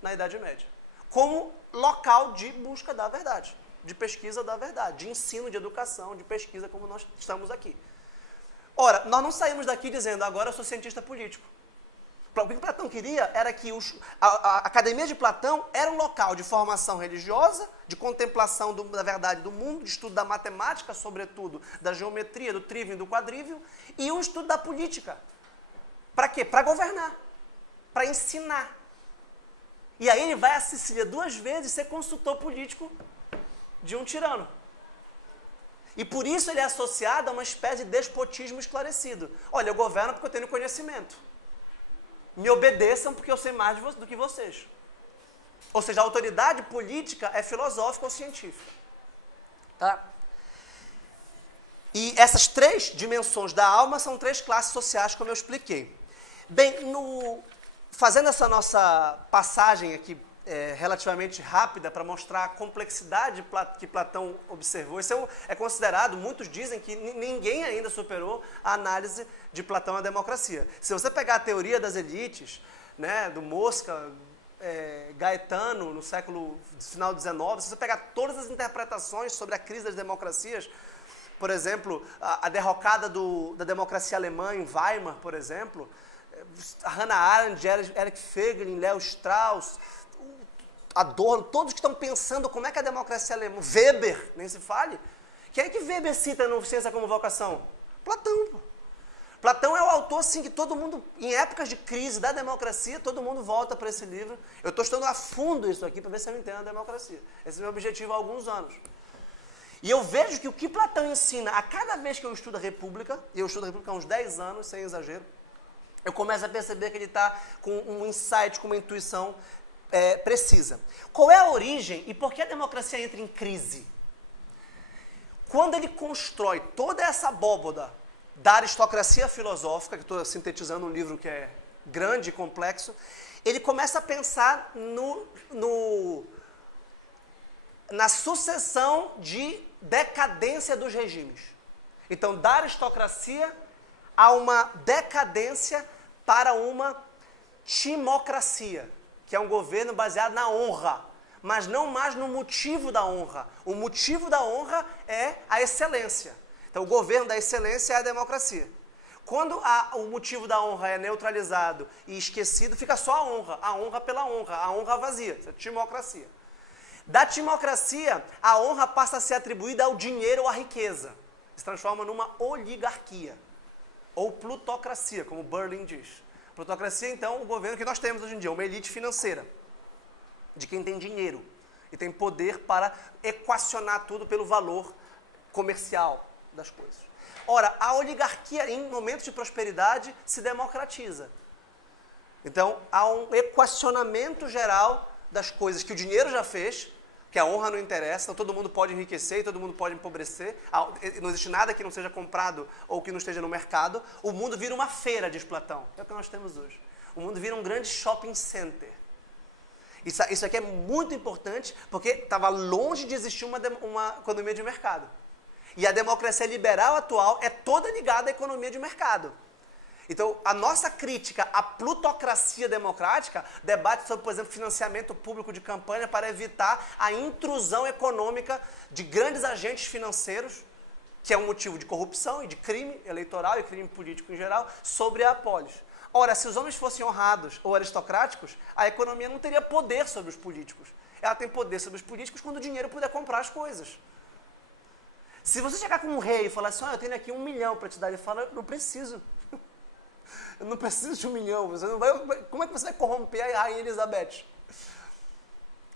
na Idade Média, como local de busca da verdade, de pesquisa da verdade, de ensino, de educação, de pesquisa, como nós estamos aqui. Ora, nós não saímos daqui dizendo, agora eu sou cientista político. O que Platão queria era que a academia de Platão era um local de formação religiosa, de contemplação da verdade do mundo, de estudo da matemática, sobretudo, da geometria, do trívio e do quadrívio, e um estudo da política. Para quê? Para governar, para ensinar. E aí ele vai à Sicília 2 vezes ser consultor político de um tirano. E por isso ele é associado a uma espécie de despotismo esclarecido. Olha, eu governo porque eu tenho conhecimento. Me obedeçam porque eu sei mais do que vocês. Ou seja, a autoridade política é filosófica ou científica. Tá? E essas 3 dimensões da alma são 3 classes sociais, como eu expliquei. Bem, fazendo essa nossa passagem aqui relativamente rápida para mostrar a complexidade que Platão observou, isso é considerado, muitos dizem que ninguém ainda superou a análise de Platão à democracia. Se você pegar a teoria das elites, né, do Mosca, Gaetano, no final do XIX, se você pegar todas as interpretações sobre a crise das democracias, por exemplo, a derrocada da democracia alemã em Weimar, por exemplo, Hannah Arendt, Erich Feiglin, Leo Strauss, Adorno, todos que estão pensando como é que a democracia alemã, Weber, nem se fale. Quem é que Weber cita no Ciência como Vocação? Platão. Pô. Platão é o autor, assim, que todo mundo, em épocas de crise da democracia, todo mundo volta para esse livro. Eu estou estudando a fundo isso aqui para ver se eu entendo a democracia. Esse é o meu objetivo há alguns anos. E eu vejo que o que Platão ensina a cada vez que eu estudo a República, e eu estudo a República há uns 10 anos, sem exagero, eu começo a perceber que ele está com um insight, com uma intuição precisa. Qual é a origem e por que a democracia entra em crise? Quando ele constrói toda essa abóboda da aristocracia filosófica, que estou sintetizando um livro que é grande e complexo, ele começa a pensar na sucessão de decadência dos regimes. Então, da aristocracia a uma decadência para uma timocracia, que é um governo baseado na honra, mas não mais no motivo da honra. O motivo da honra é a excelência. Então, o governo da excelência é a democracia. Quando o motivo da honra é neutralizado e esquecido, fica só a honra pela honra, a honra vazia, isso é timocracia. Da timocracia, a honra passa a ser atribuída ao dinheiro ou à riqueza. Se transforma numa oligarquia, ou plutocracia, como Berlin diz. Plutocracia, então, o governo que nós temos hoje em dia, uma elite financeira, de quem tem dinheiro e tem poder para equacionar tudo pelo valor comercial das coisas. Ora, a oligarquia, em momentos de prosperidade, se democratiza. Então, há um equacionamento geral das coisas que o dinheiro já fez, que a honra não interessa, então todo mundo pode enriquecer e todo mundo pode empobrecer, não existe nada que não seja comprado ou que não esteja no mercado, o mundo vira uma feira, diz Platão, é o que nós temos hoje. o mundo vira um grande shopping center. Isso aqui é muito importante, porque estava longe de existir uma economia de mercado. E a democracia liberal atual é toda ligada à economia de mercado. Então, a nossa crítica à plutocracia democrática debate sobre, por exemplo, financiamento público de campanha para evitar a intrusão econômica de grandes agentes financeiros, que é um motivo de corrupção e de crime eleitoral e crime político em geral, sobre a polis. Ora, se os homens fossem honrados ou aristocráticos, a economia não teria poder sobre os políticos. Ela tem poder sobre os políticos quando o dinheiro puder comprar as coisas. Se você chegar com um rei e falar assim, eu tenho aqui 1 milhão para te dar, ele fala, eu não preciso. Eu não preciso de 1 milhão. Você não vai, como é que você vai corromper a Rainha Elizabeth?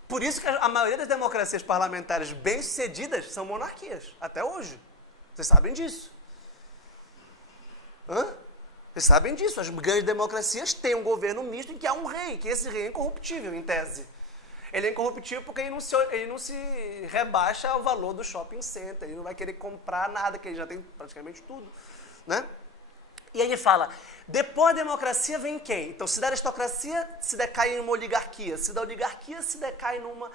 Por isso que a maioria das democracias parlamentares bem-sucedidas são monarquias, até hoje. Vocês sabem disso. Vocês sabem disso. As grandes democracias têm um governo misto em que há um rei, que esse rei é incorruptível, em tese. Ele é incorruptível porque ele não se rebaixa ao valor do shopping center, ele não vai querer comprar nada, que ele já tem praticamente tudo, né? E ele fala, depois da democracia vem quem? Então, se da aristocracia se decai em uma oligarquia, se da oligarquia se decai numa...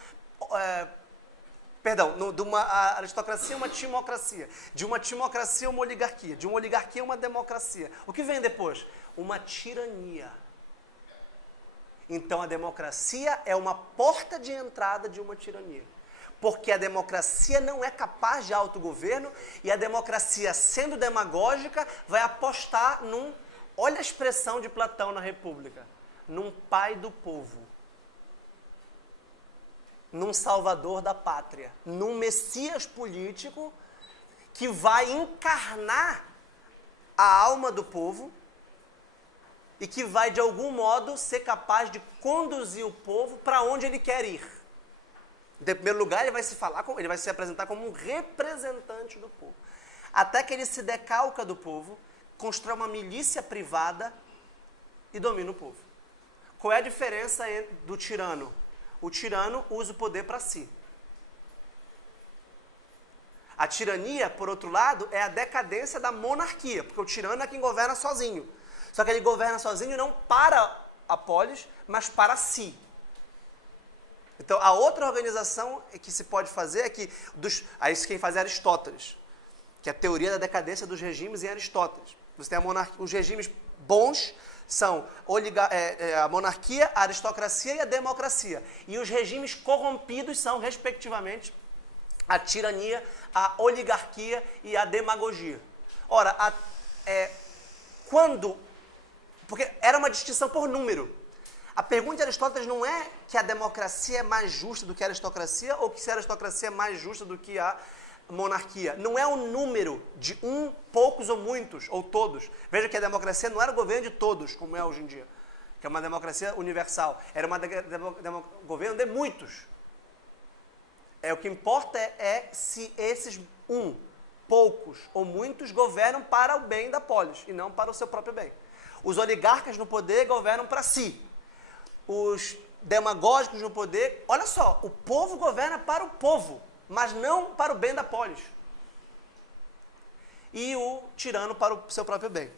de uma aristocracia uma timocracia, de uma timocracia uma oligarquia, de uma oligarquia uma democracia. O que vem depois? Uma tirania. Então, a democracia é uma porta de entrada de uma tirania. Porque a democracia não é capaz de autogoverno e a democracia, sendo demagógica, vai apostar num... Olha a expressão de Platão na República. Num pai do povo. Num salvador da pátria. Num messias político que vai encarnar a alma do povo e que vai, de algum modo, ser capaz de conduzir o povo para onde ele quer ir. Em primeiro lugar, ele vai se apresentar como um representante do povo. Até que ele se decalca do povo, constrói uma milícia privada e domina o povo. Qual é a diferença do tirano? O tirano usa o poder para si. A tirania, por outro lado, é a decadência da monarquia, porque o tirano é quem governa sozinho. Só que ele governa sozinho não para a polis, mas para si. Então, a outra organização que se pode fazer é que... Isso quem faz é Aristóteles, que é a teoria da decadência dos regimes em Aristóteles. Você tem os regimes bons são a monarquia, a aristocracia e a democracia. E os regimes corrompidos são, respectivamente, a tirania, a oligarquia e a demagogia. Ora, porque era uma distinção por número. A pergunta de Aristóteles não é que a democracia é mais justa do que a aristocracia ou que se a aristocracia é mais justa do que a monarquia. Não é o número de poucos ou muitos, ou todos. Veja que a democracia não era o governo de todos, como é hoje em dia, que é uma democracia universal. Era um governo de muitos. O que importa é se esses poucos ou muitos governam para o bem da polis e não para o seu próprio bem. Os oligarcas no poder governam para si. Os demagógicos no poder, olha só, o povo governa para o povo, mas não para o bem da polis. E o tirano para o seu próprio bem.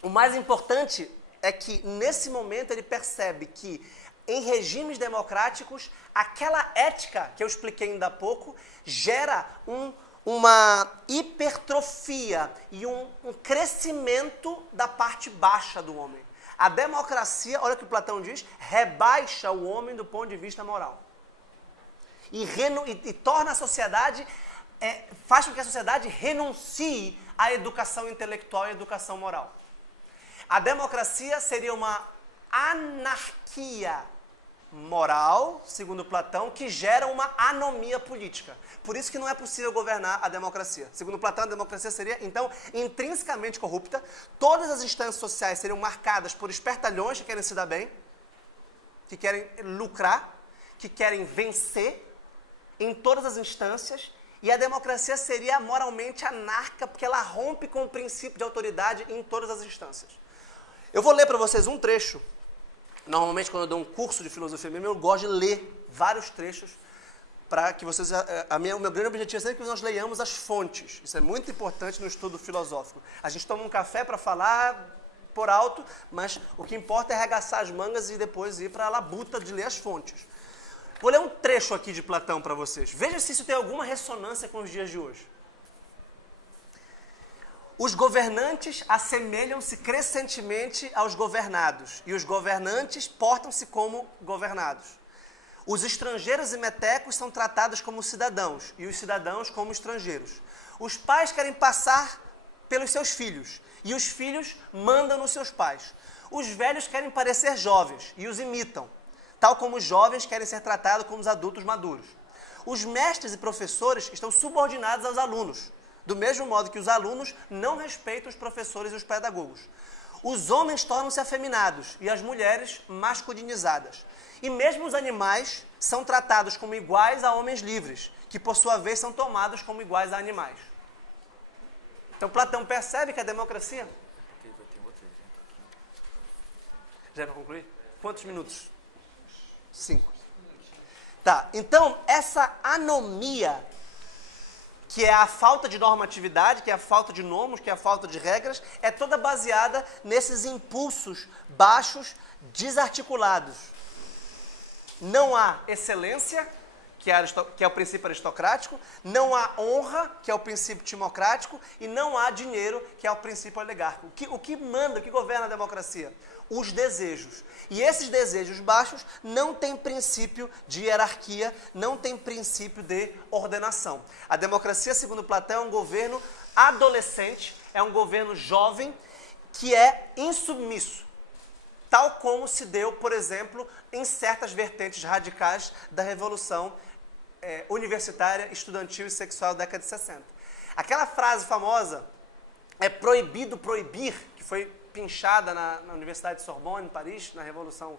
O mais importante é que, nesse momento, ele percebe que, em regimes democráticos, aquela ética que eu expliquei ainda há pouco gera uma hipertrofia e um crescimento da parte baixa do homem. A democracia, olha o que Platão diz, rebaixa o homem do ponto de vista moral. E torna a sociedade, faz com que a sociedade renuncie à educação intelectual e à educação moral. A democracia seria uma anarquia moral, segundo Platão, que gera uma anomia política. Por isso que não é possível governar a democracia. Segundo Platão, a democracia seria, então, intrinsecamente corrupta. Todas as instâncias sociais seriam marcadas por espertalhões que querem se dar bem, que querem lucrar, que querem vencer em todas as instâncias. E a democracia seria moralmente anarca, porque ela rompe com o princípio de autoridade em todas as instâncias. Eu vou ler para vocês um trecho. Normalmente, quando eu dou um curso de filosofia mesmo, eu gosto de ler vários trechos para que vocês... O meu grande objetivo é sempre que nós leiamos as fontes. Isso é muito importante no estudo filosófico. A gente toma um café para falar por alto, mas o que importa é arregaçar as mangas e depois ir para a labuta de ler as fontes. Vou ler um trecho aqui de Platão para vocês. Veja se isso tem alguma ressonância com os dias de hoje. Os governantes assemelham-se crescentemente aos governados, e os governantes portam-se como governados. Os estrangeiros e metecos são tratados como cidadãos, e os cidadãos como estrangeiros. Os pais querem passar pelos seus filhos, e os filhos mandam nos seus pais. Os velhos querem parecer jovens, e os imitam, tal como os jovens querem ser tratados como os adultos maduros. Os mestres e professores estão subordinados aos alunos, do mesmo modo que os alunos não respeitam os professores e os pedagogos. Os homens tornam-se afeminados e as mulheres masculinizadas. E mesmo os animais são tratados como iguais a homens livres, que por sua vez são tomados como iguais a animais. Então Platão percebe que a democracia... Já é para concluir? Quantos minutos? 5. Tá, então essa anomia, que é a falta de normatividade, que é a falta de nomos, que é a falta de regras, é toda baseada nesses impulsos baixos, desarticulados. Não há excelência, que é o princípio aristocrático, não há honra, que é o princípio timocrático, e não há dinheiro, que é o princípio oligárquico. O que manda, o que governa a democracia? Os desejos. E esses desejos baixos não têm princípio de hierarquia, não têm princípio de ordenação. A democracia, segundo Platão, é um governo adolescente, é um governo jovem, que é insubmisso. Tal como se deu, por exemplo, em certas vertentes radicais da Revolução Universitária, Estudantil e Sexual da década de 60. Aquela frase famosa, é proibido proibir, que foi pinchada na Universidade de Sorbonne, em Paris, na Revolução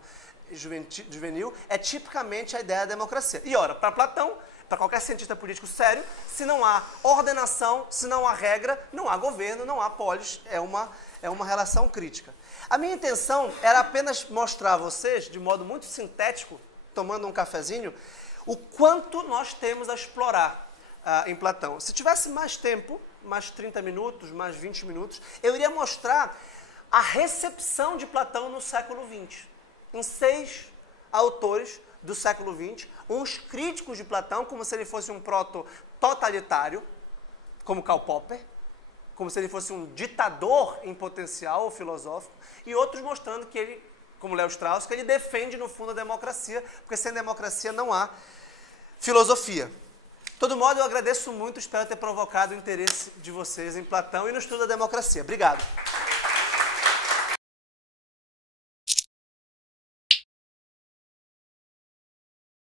Juvenil, é tipicamente a ideia da democracia. E ora, para Platão, para qualquer cientista político sério, se não há ordenação, se não há regra, não há governo, não há polis, é uma relação crítica. A minha intenção era apenas mostrar a vocês, de modo muito sintético, tomando um cafezinho, o quanto nós temos a explorar em Platão. Se tivesse mais tempo, mais 30 minutos, mais 20 minutos, eu iria mostrar a recepção de Platão no século XX. Em 6 autores do século XX, uns críticos de Platão, como se ele fosse um proto-totalitário, como Karl Popper, como se ele fosse um ditador em potencial ou filosófico, e outros mostrando que ele, como Léo Strauss, que ele defende, no fundo, a democracia, porque sem democracia não há filosofia. De todo modo, eu agradeço muito, espero ter provocado o interesse de vocês em Platão e no estudo da democracia. Obrigado.